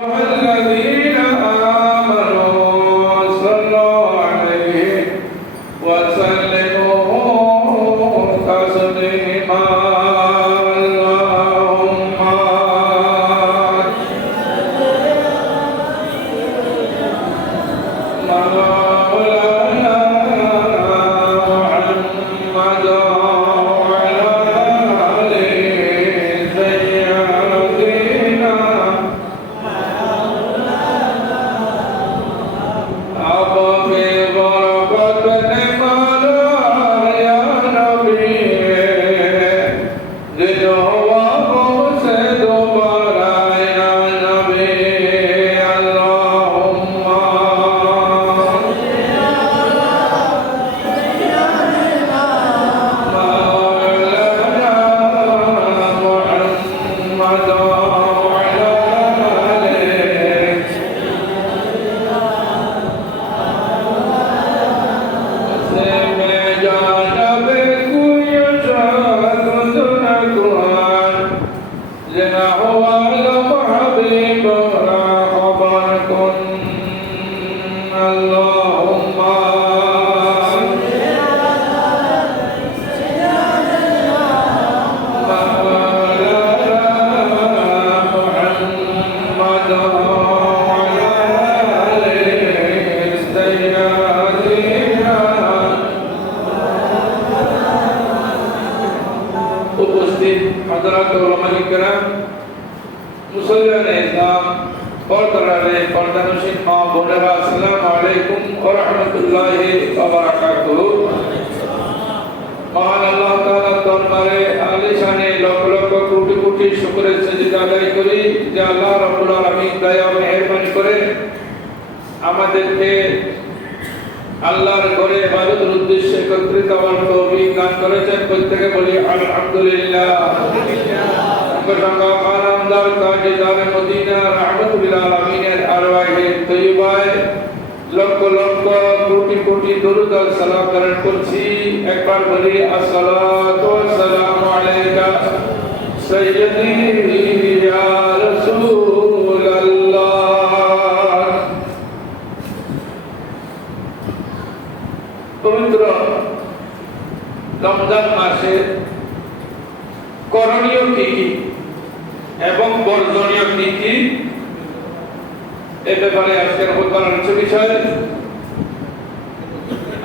الذين হযরত উলামায়ে কেরাম মুসল্লিয়ানে ইসলাম পর্দারে পর্দানশীল মা বোনেরা, আসসালামু আলাইকুম ওয়া রাহমাতুল্লাহি ওয়া বারাকাতুহু। মহান আল্লাহ তাআলার দরবারে আলিশানে লক্ষ লক্ষ কোটি কোটি শুকরের সেজদা আদায় করি, যে আল্লাহ রাব্বুল আলামিন দয়া মেহেরবানি করে আমাদেরকে আল্লাহর ঘরে ইবাদতের উদ্দেশ্যে একত্রিত হওয়ার তৌফিক দান করেছেন প্রত্যেকে বলি, আলহামদুলিল্লাহ। আরামদার কাজে দামে মদিনা রাহমাতুল আলামিনের আরওয়াহে তৈয়বায় লক্ষ লক্ষ কোটি কোটি দরুদ আর সালাম প্রেরণ করছি। একবার বলি, আসসালাতু ওয়াসসালামু আলাইকা সাইয়্যিদি ইয়া রাসূলুল্লাহ পবিত্র রমজান মাসে করণীয় কি কি এবং বর্জনীয় কি কি এ ব্যাপারে আজকের খুতবার আলোচ্য বিষয়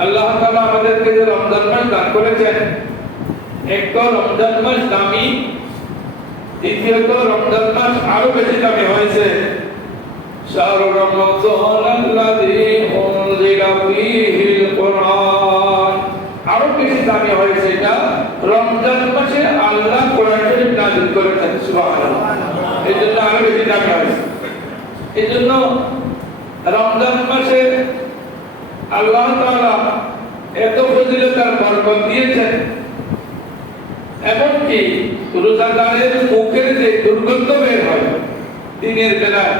আল্লাহ তাআলা আমাদেরকে যে রমজান মাস দান করেছেন এক তো রমজান মাস দামি দ্বিতীয়ত রমজান মাস আরও বেশি দামি হয়েছে শাহরু রমজান আল্লাযী উনজিলা ফীহিল কুরআন আরও বেশি দামি হয়েছে এটা রমজান মাসে আল্লাহ কোরআন শরীফ নাযিল করেছেন সুবহানাল্লাহ এই জন্য আরও বেশি দামি হয়েছে এই জন্য রমজান মাসে আল্লাহ এত ফজিলত আর বরকত দিয়েছেন। এমনকি রোজাদারের মুখের যে দুর্গন্ধ বের হয় দিনের বেলায়,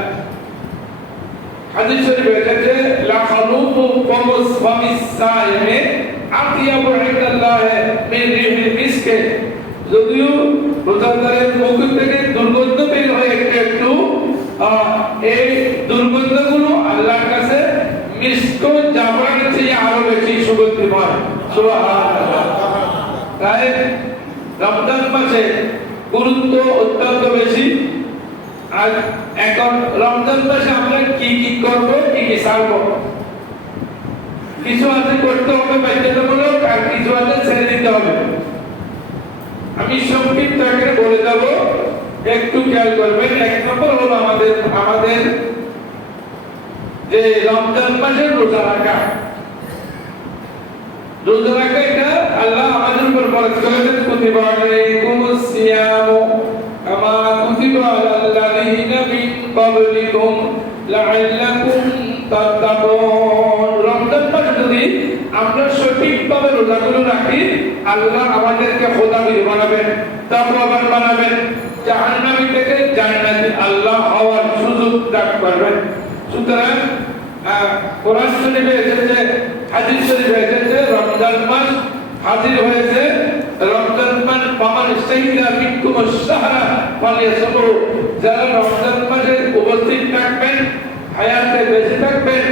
হাদিস শরীফে এসেছে লা খালুফু ফামিস সাইমে আতিয়াবু ইনদাল্লাহ মিন মিসকে। যদিও রোজাদারের মুখ থেকে দুর্গন্ধ বের হয় একটু একটু এই দুর্গন্ধগুলো আল্লাহর কাছে মিষ্ট জাফরানের চেয়ে আরও বেশি সুগন্ধিময়। তাই রমজান মাসে গুরুত্ব অত্যন্ত বেশি। আর এখন রমজান মাসে আমরা কি কি করব, কি কি ছাড়বো কিছু আছে করতে হবে বাধ্যতামূলক আর কিছু আছে ছেড়ে দিতে হবে। আমি সংক্ষিপ্ত আকারে বলে যাব একটু খেয়াল করবেন, এক নম্বর হলো আমাদের আমাদের যে রমজান মাসে রোজা রাখা। রোজা রাখা এটা আল্লাহ আমাদের উপর ফরজ করেছেন কুতিবা আলাইকুমুস সিয়ামু লাআল্লাকুম তাত্তাকুন। রমজান মাস যদি আমরা সঠিকভাবে রোজাগুলো রাখি আল্লাহ আমাদেরকে খোদাবি বানাবেন, তাকওয়াবান বানাবেন। জাহান্নামী থেকে জান্নাতি আল্লাহ হওয়ার সুযোগ দান করবেন। সুতরাং কোরআন শরীফে এসেছে, হাদিস শরীফে এসেছে, রমজান মাস হাজির হয়েছে। রমজান মান পামান সাইদা মিনকুম আশ-শাহরা ফালিয়াসুমু যারা রমজান মাসে উপস্থিত থাকবেন, হায়াতে বেঁচে থাকবেন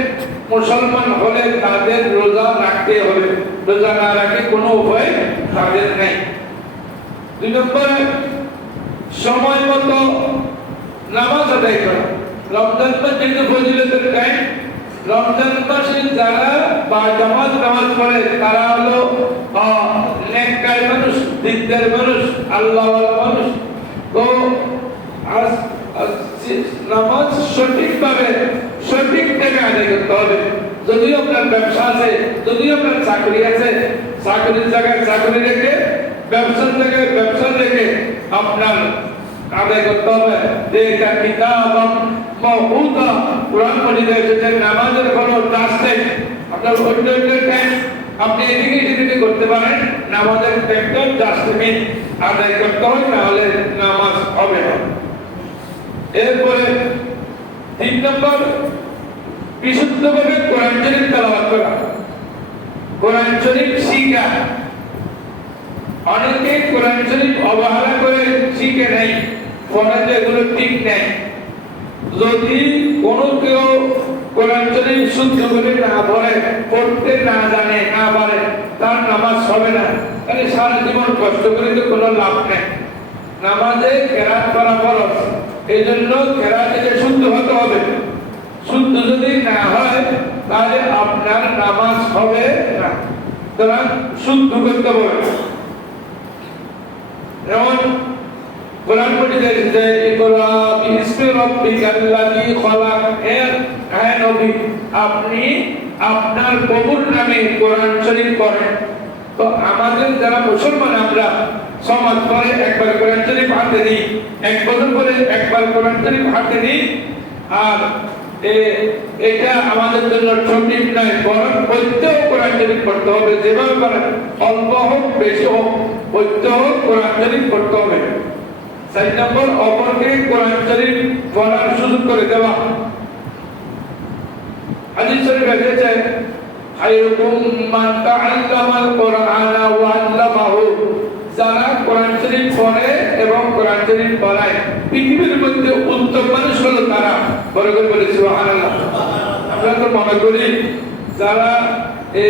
মুসলমান হলে তাদের রোজা রাখতে হবে। রোজা না রাখে কোনো উপায় তাদের নেই। দুই নম্বরে, সময় মতো নামাজ আদায় করা। রমজান মাস যেহেতু ফজিলতের টাইম রমজান মাসে যারা বা জামাত নামাজ পড়ে, তারা হলো নেককার মানুষ, দিকদার মানুষ আল্লাহ মানুষ। তো নামাজ সঠিকভাবে আদায় করতে হবে। যদিও আপনার ব্যবসা আছে, যদিও আপনার চাকরি আছে, চাকরির জায়গায় চাকরি রেখে, ব্যবসার জায়গায় ব্যবসা রেখে আপনার আদায় করতে হবে। যে এটা কিতাব মহুদা কোরআন মজিদে এসেছে নামাজের কোনো নেই আপনার অন্য অন্য টাইম আপনি এদিকে সেদিকে করতে পারেন, নামাজের টাইমটা ডাস্টবিন আদায় করতে হয়, নাহলে নামাজ হবে না। এরপরে তিন নম্বর বিশুদ্ধভাবে কোরআন শরীফ তেলাওয়াত করা। কোরআন শরীফ শিখা। অনেকে কোরআন শরীফ অবহেলা করে শিখে নেই ফোনাতে এগুলো ঠিক নেই। যদি কোনো কেউ কোরআন শরীফ শুদ্ধ করে না পড়ে, পড়তে না জানে, না পারে, তার নামাজ হবে না। তাহলে সারা জীবন কষ্ট করে তো কোনো লাভ নেই। নামাজে কেরাত করা ফরজ। এই জন্য কেরাতে শুদ্ধ হতে হবে। শুদ্ধ যদি না হয়, তাহলে আপনার নামাজ হবে না। শুদ্ধ করতে যেমন হ্যাঁ আপনি আপনার প্রভুর নামে কোরআন শরীফ পড়েন। তো আমাদের যারা মুসলমান, আমরা সমাজ পরে একবার কোরআন শরীফ হাতে নিই, এক বছর পরে একবার কোরআন শরীফ হাতে দিই আর এটা আমাদের জন্য সঠিক নয়, বরং পড়তে হবে। যেভাবে অল্প হোক, বেশি হোক শরীফ পড়তে হবে। নম্বর, অপরকে কোরআন শরীফ সুযোগ করে দেওয়া। হাদিস শরীফ এসেছে, খায়রুকুম মান তাআল্লামাল কুরআনা ওয়া আল্লামাহু যারা কোরআন শরীফ পড়ে এবং কোরআন শরীফ পৃথিবীর মধ্যে উত্তম মানুষ হলো তারা বড় করে বলে আমরা তো মনে করি যারা এ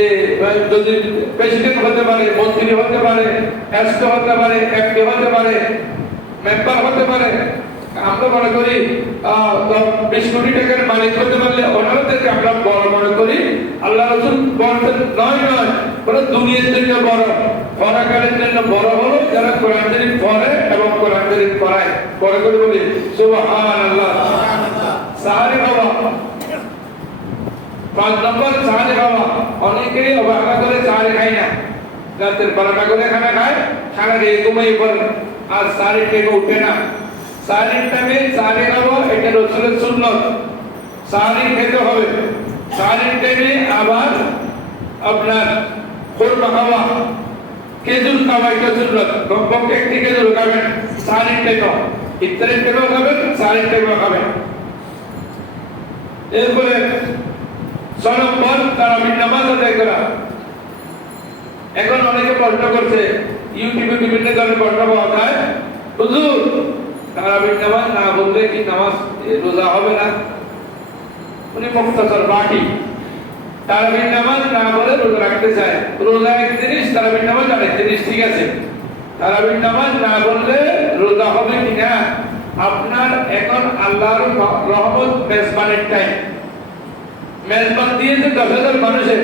যদি প্রেসিডেন্ট হতে পারে, মন্ত্রী হতে পারে এসপি হতে পারে এমপি হতে পারে মেম্বার হতে পারে, আমরা মনে করি বিশ কোটি টাকার মালিক হতে পারলে ওনাদেরকে আমরা বড় মনে করি। আল্লাহ রসুল বলতেন নয় নয় ওরা দুনিয়ার জন্য বড়। পরাকালের জন্য বড় হলো যারা কোরআন শরীফ পড়ে এবং কোরআন শরীফ পড়ায়। বড় করে বলি আল্লাহ সাহারি বাবা পাঁচ নম্বর সাহারি বাবা অনেকেই অবহেলা খায় না। রাতের বারোটা করে খায় খানা দিয়ে ঘুমাই আর সাহারি থেকে উঠে না। সাহারির টাইমে সাহারি খাব এটা রসুলের সুন্নত। সাহারি খেতে হবে। সাহারির টাইমে আবার আপনার খোরমা খাওয়া। খেজুর খাওয়া এটা সুন্নত। কমপক্ষে একটি খেজুর খাবেন সাহারির টাইমেও খাবেন সাহারির টাইমেও খাবেন। এরপরে ছয় নম্বর তারাবির নামাজ আদায় করা। এখন অনেকে প্রশ্ন করছে, ইউটিউবে বিভিন্ন ধরনের প্রশ্ন পাওয়া যায়। হুজুর তারাবির নামাজ না বললে কি নামাজ রোজা হবে না? উনি মুক্তাসর বাকি। তারাবির নামাজ না বলে রোজা রাখতে চায়। রোজা এক জিনিস তারাবির নামাজ আরেক জিনিস, ঠিক আছে। তারাবির নামাজ না বললে রোজা হবে কি না আপনার এখন আল্লাহর রহমত মেজবানের টাইম মেজবান দিয়েছে দশ হাজার মানুষের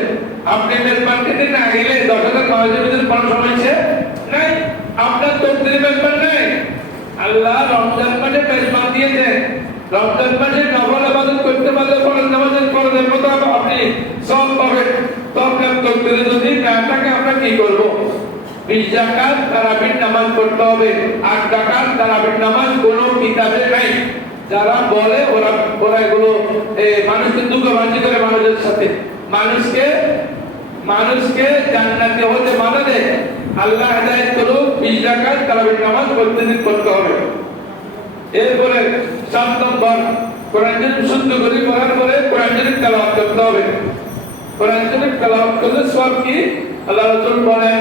আপনি মেজবানকে না গেলে দশ হাজার মানুষের ভিতরে হয়েছে নাই, আপনার তকদিরে মেজবান নাই। আল্লাহ রমজান মাসে মেজবান দিয়েছে। রমজান মাসে নবল আবাদত করতে পারলে ফরজ নামাজের ফরজের মতো আপনি সব পাবেন। তো আপনার তকদিরে যদি না থাকে আমরা কি করব? বিশ জাকাত তারাবির নামাজ পড়তে হবে। আট তারাবির নামাজ কোনো কিতাবে নাই। যারা বলে, ওরা ওরা এগুলো মানুষকে দুঃখবাজি করে মানুষের সাথে। মানুষকে মানুষকে জান্নাতে হতে বাধা আল্লাহ হেদায়েত করুক বিশ জাকাত তারাবির নামাজ প্রতিদিন পড়তে হবে। এরপরে সাত নম্বর, কোরআন শুদ্ধ করে পড়ার পরে কোরআন শরীফ করতে হবে। কোরআন শরীফ করলে সব কি? আল্লাহ রাসূল বলেন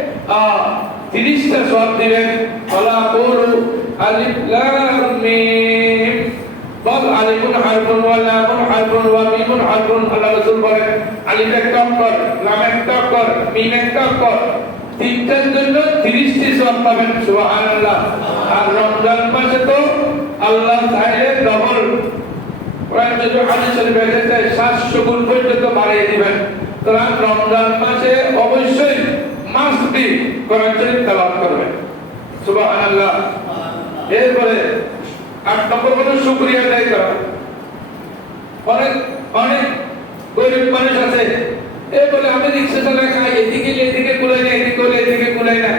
তিরিশটা সব দিবেন। ফলা কুলু আলিফ লাম মিম। বল আলিফুন হারফুন ওয়া লামুন হারফুন ওয়া মিমুন হারফুন। আল্লাহ রাসূল বলেন, আলিফ একটা অক্ষর, লাম একটা অক্ষর, মিম একটা অক্ষর। তিনটার জন্য তিরিশটি সব পাবেন, সুবহানাল্লাহ। আর রমজান মাসে তো আল্লাহ চাইলে ডবল কোরআন যদি হাদিস শরীফ এসেছে 700 গুণ পর্যন্ত বাড়িয়ে দিবেন। সুতরাং রমজান মাসে অবশ্যই মাস্ট বি কোরআন শরীফ তেলাওয়াত করবেন সুবহানাল্লাহ। এরপরে আট নম্বর হলো শুকরিয়া আদায় করা। অনেক অনেক গরিব মানুষ আছে। এ বলে আমি রিক্সা চালাই খাই, এদিকে এদিকে কুলাই না, এদিকে হলে এদিকে কুলাই না।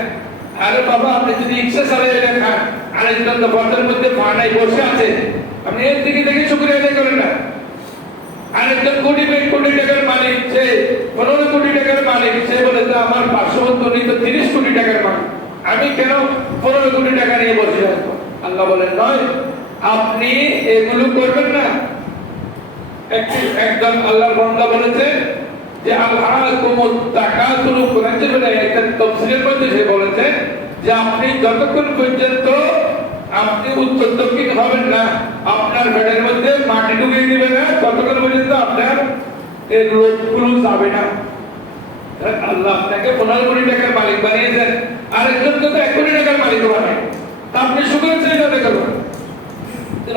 আরে বাবা, আপনি যদি রিক্সা চালাই এটা খান, আরেকজন তো বর্তমানের মধ্যে ফানাই বসে আছে। আপনি এর দিকে দেখে শুকরিয়া আদায় করেন না। আরেকজন কোটি কোটি টাকার মালিক, সে পনেরো কোটি টাকার মালিক, সে বলে যে আমার পার্শ্ববর্তী তো তিরিশ কোটি টাকার মালিক। আমি কেন পনেরো কোটি টাকা নিয়ে বসে আসব আল্লাহ বলেন, নয়, আপনি এগুলো করবেন না। একটি একজন আল্লাহর বান্দা বলেছে যে একটা তাফসীরের মধ্যে সে বলেছে যে, আপনি যতক্ষণ পর্যন্ত আপনি উত্তর দক্ষিণ হবেন না। আপনার পেটের মধ্যে মাটি ঢুকিয়ে দিবে না। ততক্ষণ পর্যন্ত আপনার এই রোগগুলো যাবে না? আল্লাহ আপনাকে পনেরো কোটি টাকার মালিক বানিয়েছেন। আরেকজন তো এক কোটি টাকার মালিক বানায় তা আপনি শুক্রের চাহিদা করবেন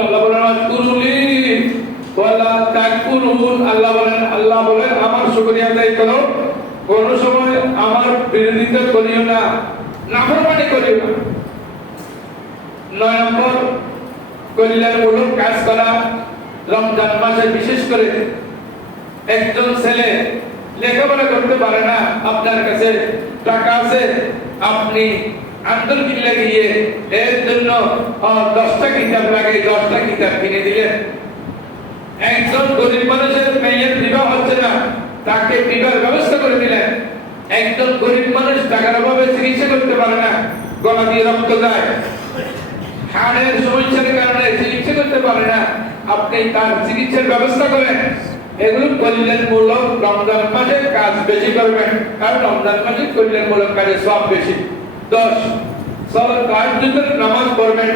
আল্লাহ বলেন, আজকুরুলি ওয়ালা তাকুরুন। আল্লাহ বলেন আল্লাহ বলেন, আমার শুকরিয়া আদায় করো। কোন সময় আমার বিরোধিতা করিও না। নাফরমানি করিও না। নয় নম্বর কল্যাণমূলক কাজ করা রমজান মাসে বিশেষ করে একজন ছেলে লেখাপড়া করতে পারে না, আপনার কাছে টাকা আছে, আপনি আন্তর্কিল্লা গিয়ে এর জন্য দশটা কিতাব লাগে, দশটা কিতাব কিনে দিলেন। একজন গরিব মানুষের মেয়ের বিবাহ হচ্ছে না, তাকে বিবাহের ব্যবস্থা করে দিলেন। একজন গরিব মানুষ টাকার অভাবে চিকিৎসা করতে পারে না, গলা দিয়ে রক্ত যায়। হাড়ের সমস্যার কারণে চিকিৎসা করতে পারে না। আপনি তার চিকিৎসার ব্যবস্থা করেন। এগুলো কল্যাণমূলক রমজান মাসে কাজ বেশি করবেন। কারণ রমজান মাসে কল্যাণমূলক কাজে সব বেশি। দশ, সবার তাহাজ্জুদের নামাজ পড়বেন।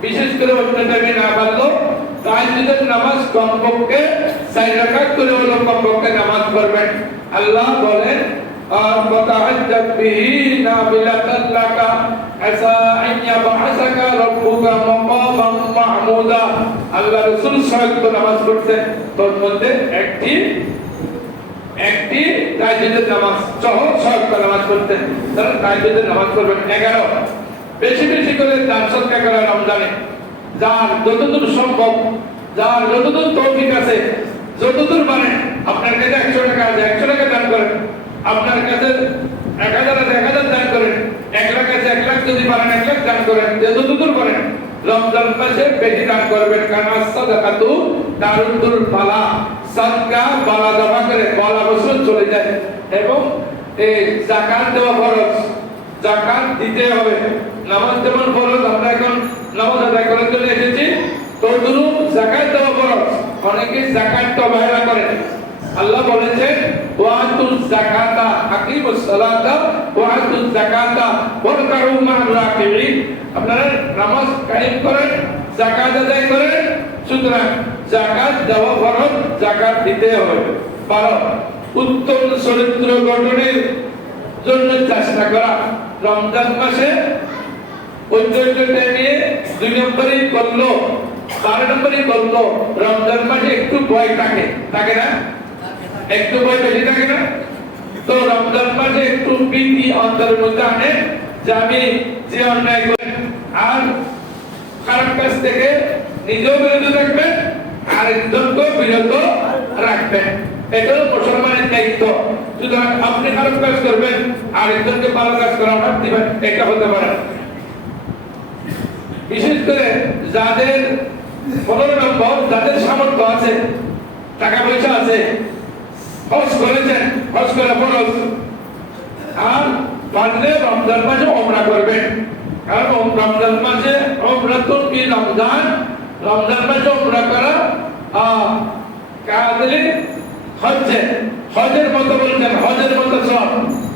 বিশেষ করে অন্য টাইমে না পারল তাহাজ্জুদের নামাজ কমপক্ষে চার রাকাত করে হলো কমপক্ষে নামাজ পড়বেন। আল্লাহ বলেন আর وتهجد به نافلة لك عسى أن يبعثك ربك مقاما محمودا আল্লাহ রাসূল সাহেব নামাজ পড়ছেন তোর মধ্যে একটি একটি তাহাজ্জুদের নামাজ সহ সহ নামাজ পড়তেন তাহলে তাহাজ্জুদের নামাজ পড়বেন 11 বেশি বেশি করে দান সদকা করা রমজানে যার যতদূর সম্ভব যার যতদূর তৌফিক আছে যতদূর পারেন আপনার কাছে একশো টাকা আছে একশো টাকা দান করেন আপনার কাছে এক হাজার আছে, এক হাজার দান করেন। এক লাখ আছে, এক লাখ যদি পারেন, এক লাখ দান করেন। যতদূর পারেন রমজান মাসে বেশি দান করবেন কারণ সাদাকাতু দারুদ্দুল বালা সাদকা বালা জমা করে বালা বছর চলে যায়। এবং এই জাকাত দেওয়া খরচ জাকাত দিতে হবে। নামাজ যেমন ফরজ, আমরা এখন নামাজ আদায় করার জন্য এসেছি। তদ্রুপ জাকাত দেওয়া ফরজ। অনেকে জাকাত তো অবহেলা করে আল্লাহ বলেছেন, ওয়াতুজ যাকাতা আকিমুস সালাতা, ওয়াতুজ যাকাতা ওয়ারকাউ মা'আর রাকিবিন আপনারা নামাজ কায়েম করেন, যাকাত আদায় করেন, সুতরাং যাকাত দেওয়া ফরজ, যাকাত দিতে হবে। বারো, উত্তম চরিত্র গঠনের জন্য চেষ্টা করা। রমজান মাসে ঐশ্বর্যটা নিয়ে দুই নম্বরই করল বারো নম্বরই করল রমজান মাসে একটু ভয় থাকে। থাকে না? একটু ভয় বেশি থাকে না? তো রমজান মাসে একটু ভীতি অন্তরের মধ্যে আনে, যে আমি যে অন্যায় করি, আর খারাপ কাজ থেকে নিজেও বিরত থাকবেন আরেকজনকেও বিরত রাখবেন এটা হলো মুসলমানের দায়িত্ব। সুতরাং আপনি খারাপ কাজ করবেন, আর একজনকে ভালো কাজ করা অর্ডার দিবেন, এটা হতে পারে বিশেষ করে যাদের পনেরো নম্বর, যাদের সামর্থ্য আছে, টাকা পয়সা আছে হজ করেছেন হজ করা ফরজ। আর পারলে রমজান মাসে ওমরা করবেন কারণ রমজান মাসে ওমরা তো কি রমজান? রমজান মাসে ওমরা করা কাদলি হচ্ছে হজের মতো বলছেন হজের মতো সব।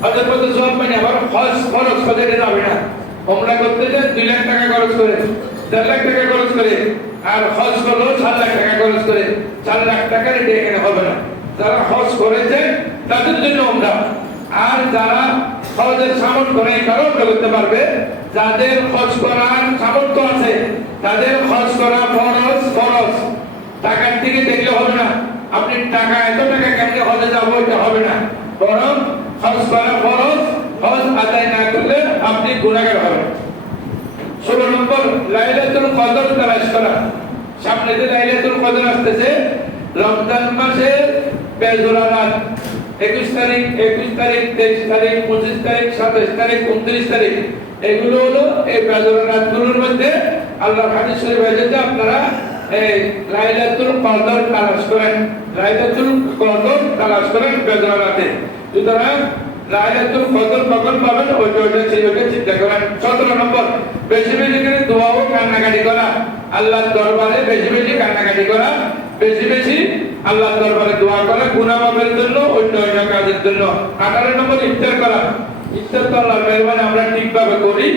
হজের মতো সব মানে আবার হজ খরচ হজে যাবে না। ওমরা করতে যে দুই লাখ টাকা খরচ করে, দেড় লাখ টাকা খরচ করে, আর হজ করল চার লাখ টাকা খরচ করে। চার লাখ টাকা এটা এখানে হবে না। যারা হজ করেছে, তাদের জন্য ওমরা আর যারা হজের সামর্থ্য নেই, তারাও করতে পারবে, যাদের হজ করার সামর্থ্য আছে, তাদের হজ করা ফরজ ফরজ। টাকার দিকে দেখলে হবে না। আপনি টাকা, এত টাকা কেমনে হজে যাব, এটা হবে না। বরং হজ করা ফরজ, হজ আদায় না করলে আপনি গুণাগার হবেন। ষোলো নম্বর, লাইলাতুল কদর তালাশ করা। সামনে যে লাইলাতুল কদর আসতেছে, রমজান মাসে বেজোড়া একুশ তারিখ একুশ তারিখ, তেইশ তারিখ, পঁচিশ তারিখ সাতাইশ তারিখ, উনত্রিশ তারিখ। এগুলো হলো এই বেজোড়া রাতগুলোর মধ্যে আল্লাহ হাদিস শরীফ আপনারা এই লাইলাতুল কদর তালাশ করেন, লাইলাতুল কদর তালাশ করেন রাতে। সুতরাং লাইলাতুল কদর কখন পাবেন? ওইটা ওইটা চিন্তা করেন। সতেরো নম্বর, বেশি করে দোয়া কান্নাকাটি করা, আল্লাহর দরবারে বেশি বেশি কান্নাকাটি করা বেশি বেশি। আল্লাহর দরবারে দোয়া করা গুনাহ জন্য, অন্য অন্য কাজের জন্য। আঠারো নম্বর ইফতার করা। ইফতার তো আল্লাহর মেহরবানি আমরা ঠিকভাবে করি।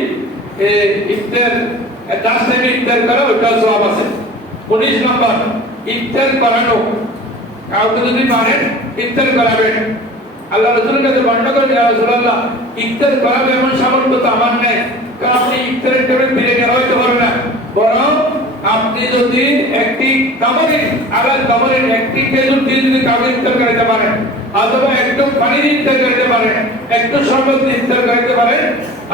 এই ইফতার দাস থেকে ইফতার করা ওইটা সব আছে। উনিশ নম্বর, ইফতার করানো। কাউকে যদি পারেন ইফতার করাবেন। আল্লাহ রসুলের কাছে বর্ণনা করেন রাসূলুল্লাহ, ইফতার করাবে এমন সামর্থ্য তো আমার নেই। কারণ আপনি ইফতারের টেবিল ফিরে গেলে হয়তো পারবেন না। বরং আপনি যদি একটি কামড়ে আলাদা কামড়ে একটি খেজুর দিয়ে যদি কাউকে ইফতার করাতে পারেন, অথবা একটু পানি ইফতার করাতে পারেন, একটু শরবত ইফতার করাতে পারেন,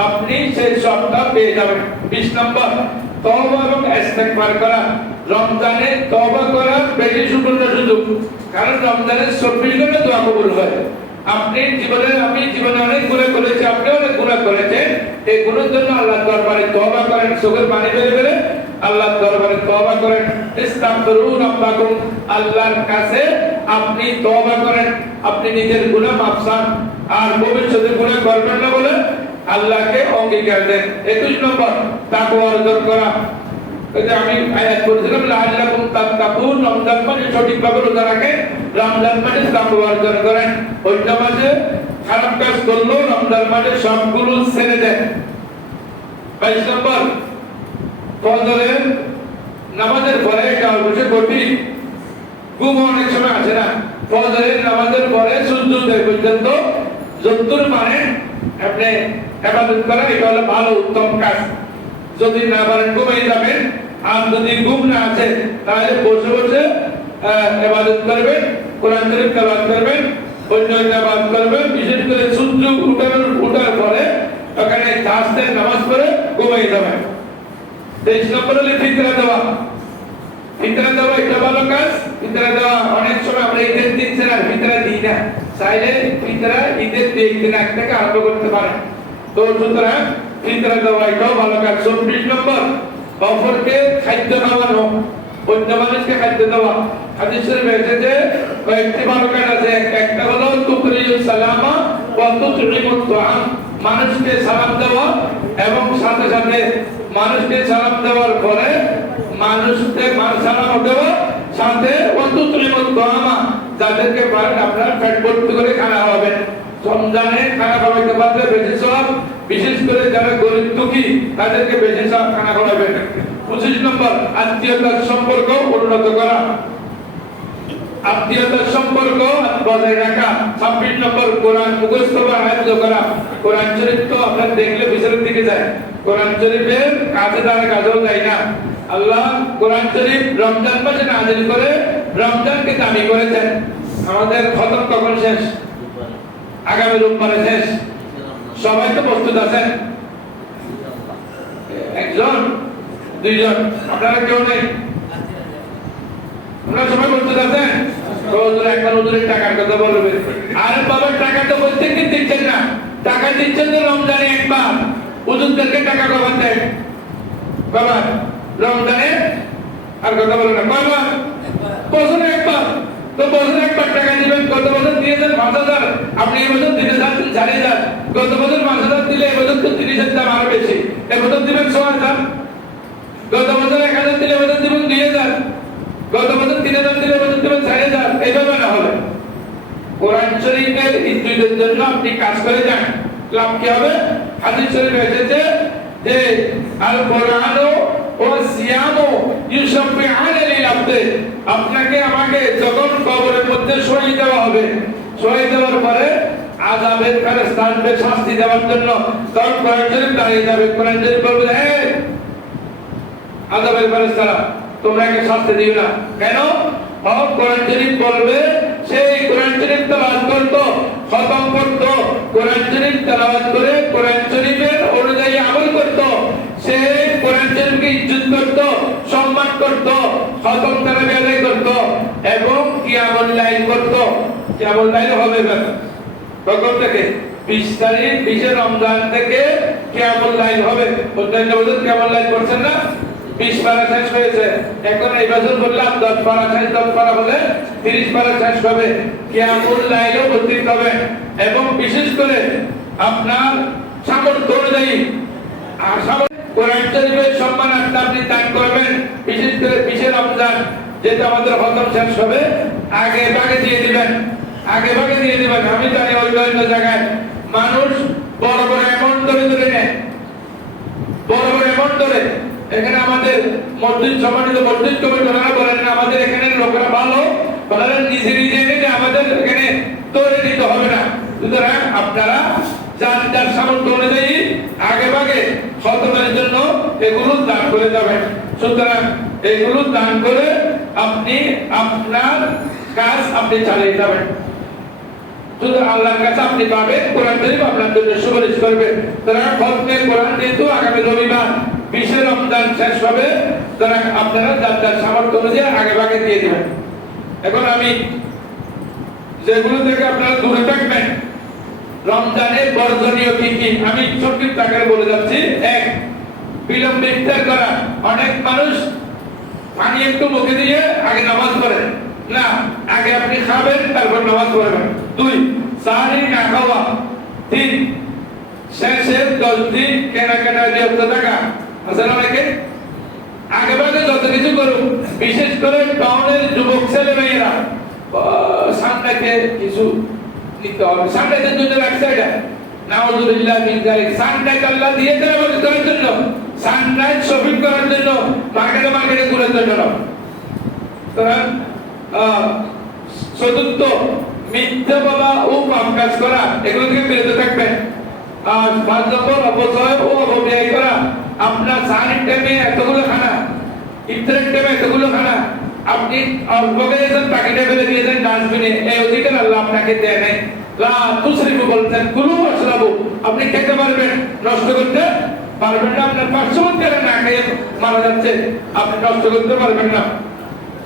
আপনি সেই সবটা পেয়ে যাবেন। বিশ নম্বর, তওবা এবং ইস্তেগফার করা। রমজানে তওবা করার বেশি সুবর্ণ সুযোগ, কারণ রমজানের চব্বিশ ঘণ্টা দোয়া কবুল হয়। আপনি জীবনে, আমি জীবনে অনেক গুণা করেছি, আপনি অনেক গুণা করেছেন। এই গুণের জন্য আল্লাহ দরবারে তওবা করেন, চোখের পানি বের বেরে আল্লাহ দরবারে তওবা করেন। ইস্তাগফিরুন রাব্বাকুম আল্লাহর কাছে আপনি তওবা করেন, আপনি নিজের গুনাহ মাফ চান। আর ভবিষ্যতে গুনাহ করবেন না বলে আল্লাহকে অঙ্গীকার দেন। একুশ নম্বর, তাকওয়া অর্জন করা। আমি আয়াত পড়ছিলাম, লাআল্লাকুম তাত্তাকুন, রমজান মাসে সঠিকভাবে রোজা রাখেন, রমজান মাসে তাকওয়া অর্জন করেন। অন্য মাসে খারাপ কাজ করলেও রমজান মাসে সবগুলো ছেড়ে দেন বাইশ নম্বর ফজরের নামাজের পরে এটা অবশ্যই কঠিন ঘুম অনেক সময় আসে না। ফজরের নামাজের পরে সূর্যোদয় পর্যন্ত যদ্দূর মানে আপনি হেফাজত করেন এটা হলো ভালো উত্তম কাজ। যদি না পারেন ঘুমিয়ে যাবেন। আর যদি ঘুম না আছে তাহলে বসে বসে হেফাজত করবেন, কোরআন শরীফ তেলাওয়াত করবেন। অন্য ইবাদত করবেন বিশেষ করে সূর্য উঠানোর উঠার পরে ওখানে চাষের নামাজ পড়ে ঘুমিয়ে যাবেন তেইশ নম্বর হলে ফিতরা দেওয়া। ফিতরা দেওয়া এটা ভালো কাজ। ফিতরা দেওয়া অনেক সময় আমরা ঈদের দিন ছাড়া ফিতরা দিই না। চাইলে ফিতরা ঈদের দিন দিন এক থেকে আরম্ভ করতে পারেন তো সুতরাং ফিতরা দেওয়া এটাও ভালো কাজ। চব্বিশ নম্বর অপরকে খাদ্য খাওয়ানো। অন্য মানুষকে খাদ্য দেওয়া। হাদিস শরীফে এসেছে কয়েকটি ভালো আছে। একটা হলো তুকরিউস সালামা ওয়া তুতরিমুত তুআম। মানুষকে সালাম দেওয়া এবং সাথে সাথে মানুষকে সালাম দেওয়ার পরে মানুষকে মান সালাম দেওয়া, সাথে অন্তুত্রিমত দোয়ামা যাদেরকে পারেন আপনার পেট ভর্তি করে খানা হবেন রমজানে খানা খাওয়াইতে পারলে বেশি সব। বিশেষ করে যারা গরিব দুঃখী, তাদেরকে বেশি সব খানা খাওয়াবেন পঁচিশ নম্বর, আত্মীয়তার সম্পর্ক উন্নত করা। আত্মীয়তার সম্পর্ক বজায় রাখা। ছাব্বিশ নম্বর, কোরআন মুখস্থ বা আয়ত্ত করা। কোরআন শরীফ তো আপনার দেখলে বিচারের দিকে যায়। কোরআন শরীফের কাছে দ্বারা কাজেও যায় না। আল্লাহ কোরআন শরীফ রমজান মাসে নাজিল করে, রমজানকে দামি করেছেন। আমাদের খতম কখন শেষ? আগামী রোববারে শেষ। সবাই তো প্রস্তুত আছেন। একজন দুইজন। আপনারা কেউ নেই? আপনারা সবাই প্রস্তুত আছেন? ওদের এখন ওদের টাকার আরে টাকা তো প্রত্যেকদিন দিচ্ছেন না। টাকা দিচ্ছেন তো রমজানে একবার। হুজুরদেরকে টাকা কবার দেন বাবা, রমজানে আর কথা বলো না। বাবা বছরে একবার। তো বছরে একবার, টাকা দিবেন। গত বছর দিয়েছেন পাঁচ হাজার। আপনি এবছর দিতে যাচ্ছেন চার হাজার গত বছর পাঁচ হাজার দিলে এবছর তো তিরিশের দাম আরও বেশি। এবছর দিবেন ছ হাজার। গত বছর এক হাজার দিলে এবছর দিবেন দুই হাজার গত বছর তিন হাজার দিলে এবছর দিবেন চার হাজার, এইভাবে না হবে কোরআন শরীফের ইজ্জতের জন্য আপনি কাজ করে যান, লাভ কি হবে? হাদিস শরীফে এসেছে যে আল কোরআন ও সিয়াম ইউসাফিআন লিল আবদে আপনাকে আমাকে যখন কবরের মধ্যে শহীদ দেওয়া হবে শহীদ দেওয়ার পরে আযাবের ফেরেশতা আসবে শাস্তি দেওয়ার জন্য তখন কোরআন শরীফ দাঁড়িয়ে যাবে। কোরআন শরীফ বলবে হে আযাবের ফেরেশতারা তোমরা একে শাস্তি দিও না। কেন? হক কোরআন শরীফ বলবে, সেই কোরআন শরীফ তেলাওয়াত করতো, খতম করতো। কোরআন শরীফ তেলাওয়াত করে কোরআন শরীফের অনুযায়ী আমল করতো। সে কোরআন শরীফকে ইজ্জত করতো, সম্মান করতো, খতম তারা আদায় করতো এবং কিয়ামুল লাইল করতো। কিয়ামুল লাইল হবে না কখন থেকে বিশ তারিখ, বিশে রমজান থেকে কেমন লাইন হবে। অন্যান্য বছর কেমন লাইন করছেন না? বিশ পারা শেষ হয়েছে। এখন এই বললাম, দশ পারা শেষ, দশ পারা হলে তিরিশ পারা শেষ হবে। কেমন লাইনও উপস্থিত হবে। এবং বিশেষ করে আপনার সামর্থ্য অনুযায়ী আপনি বিশেষ করে আমাদের শেষ হবে, আগে দিয়ে দিবেন। আগে দিয়ে দিবেন। আমি জানি অন্য অন্য জায়গায় মানুষ বড় বড় অ্যামাউন্ট ধরে ধরে নেয়। বড় বড় অ্যামাউন্ট ধরে। এখানে আমাদের মসজিদ সম্মানিত মসজিদ কমিটি ওনারা বলেন, আমাদের এখানে লোকেরা ভালো ওনারা নিজে নিজে এনে আমাদের এখানে তৈরি দিতে হবে না। সুতরাং আপনারা যার যার সামর্থ্য অনুযায়ী আগে ভাগে খতমের জন্য এগুলো দান করে যাবেন। সুতরাং এগুলো দান করে আপনি আপনার কাজ আপনি চালিয়ে যাবেন। আল্লাহর কাছে আপনি পাবেন, কোরআন শরীফ আপনার জন্য সুপারিশ করবে। সুতরাং খতমে কোরআন যেহেতু আগামী রবিবার বিশে রমজান শেষ হবে, সুতরাং আপনারা যার যার সামর্থ্য অনুযায়ী আগে ভাগে দিয়ে দেবেন। এখন আমি যেগুলো থেকে আপনারা দূরে থাকবেন রমজানের বর্জনীয় কি কি? আমি সংক্ষিপ্ত আকারে বলে যাচ্ছি। এক, বিলম্বে ইফতার করা। অনেক মানুষ পানি একটু মুখে দিয়ে আগে নামাজ পড়ে। না, আগে আপনি খাবেন, তারপর নামাজ পড়বেন। দুই, সাহারি না খাওয়া। তিন শেষের দশ দিন কেনাকাটা বিরত থাকা। আসলে অনেকে আগে ভাগে যত কিছু করুন বিশেষ করে টাউনের যুবক ছেলে মেয়েরা সামনেকে কিছু নিতে হবে। সামনেতে দুটো রাখছে এটা নাউজুবিল্লাহ মিন যালিক সানরাইজ আল্লাহ দিয়েছেন আমাদের করার জন্য। সানরাইজ শপিং করার জন্য মার্কেটে মার্কেটে ঘুরার জন্য আহ, চতুর্থ মিথ্যা বলা ও পাপ কাজ করা এগুলো থেকে বিরত থাকবেন। আর পাঁচ নম্বর অপচয় ও অপব্যয় করা। আপনার সানের টাইমে এতগুলো খানা ইফতারের টাইমে এতগুলো খানা। আপনি অল্প গেছেন প্যাকেটে ফেলে দিয়েছেন ডাস্টবিনে, এই অধিকার আল্লাহ আপনাকে দেয় নাই। লা তুসরিফু বলছেন, কুলু ওয়াশরাবু। আপনি খেতে পারবেন, নষ্ট করতে পারবেন না, আপনার পার্শ্ববর্তী না খেয়ে মারা যাচ্ছে, আপনি নষ্ট করতে পারবেন না।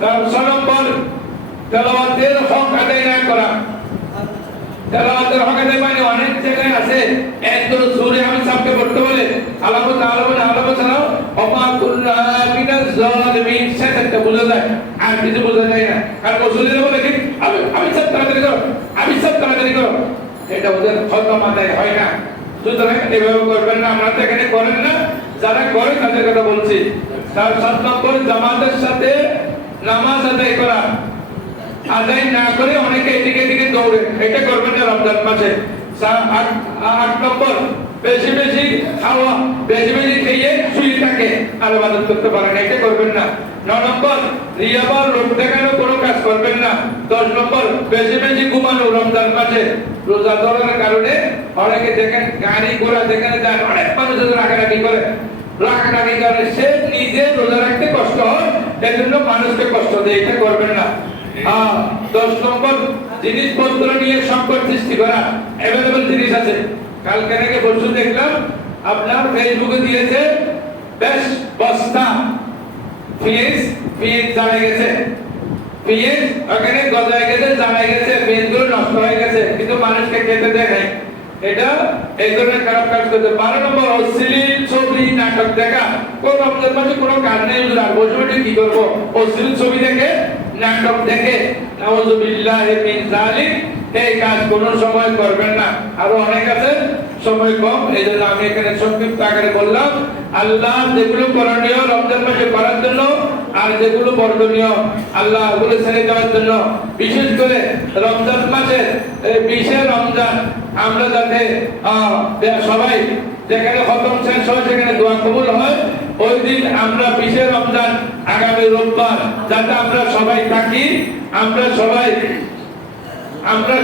তার ছ নম্বর, তেলাওয়াতের হক আদায় না করা। তেলাওয়াতের হক আদায় মানে অনেক জায়গায় আছে এত জোরে আমি সামনে পড়তে বলে জালিমিন সেটা বোঝা যায়। আর কিছু বোঝা যায় না। আর রসুলের বলে আমি আমি সব তাড়াতাড়ি আমি সব করো। এটা ওদের হয় না। সুতরাং এভাবে করবেন না। তো এখানে করেন না। যারা করে তাদের কথা বলছি। তার নম্বর, জামাতের সাথে নামাজ আদায় করা। আদায় না করে অনেকে এদিকে এদিকে দৌড়ে। এটা করবেন না রমজান মাসে। আট নম্বর। বেশি বেশি খাওয়া, বেশি বেশি খেয়ে শুয়ে থাকে। আর ইবাদত করতে পারেন এটা করবেন না। ন নম্বর, রিয়াবার লোক দেখানো কোনো কাজ করবেন না। দশ নম্বর, বেশি বেশি ঘুমানো রমজান মাসে। রোজা ধরার কারণে অনেকে দেখেন, গাড়ি ঘোড়া যেখানে যান অনেক মানুষ রাগারাগি করে। রাগারাগি করে, সে নিজে রোজা রাখতে কষ্ট হয় এজন্য মানুষকে কষ্ট দেয় এটা করবেন না। দশ নম্বর, জিনিসপত্র নিয়ে সংকট সৃষ্টি করা অ্যাভেলেবল জিনিস আছে। কালকে নাকি পরশু দেখলাম আপনার ফেসবুকে দিয়েছে, বেশ, বস্তা। ফ্রিজ ফ্রিজ জ্বালে গেছে। পেঁয়াজ ওখানে গজায় গেছে, জানাই গেছে পেঁয়াজগুলো নষ্ট হয়ে গেছে, কিন্তু মানুষকে খেতে নাই। এটা এই ধরনের খারাপ কাজ করতে বারো নম্বর, অশ্লীল ছবি, নাটক দেখা। কোন রমজান মাসে কোনো কাজ নেই আর বসে বসে কি করব? অশ্লীল ছবি দেখে, নাটক দেখে। নাউজুবিল্লাহি মিন জালিক এই কাজ কোন সময় করবেন না। আরও অনেক আছে, সময় কম। এই জন্য আমি এখানে সংক্ষিপ্ত আকারে বললাম, আল্লাহ যেগুলো করণীয় রমজান মাসে করার জন্য আর যেগুলো বর্জনীয় আল্লাহ ওগুলো ছেড়ে দেওয়ার জন্য। বিশেষ করে রমজান মাসে বিশে রমজান আমরা যাতে সবাই যেখানে খতম শেষ হয়, সেখানে দোয়া কবুল হয়, ওই দিন আমরা বিশে রমজান আগামী রোববার যাতে আমরা সবাই থাকি, আমরা সবাই আমরা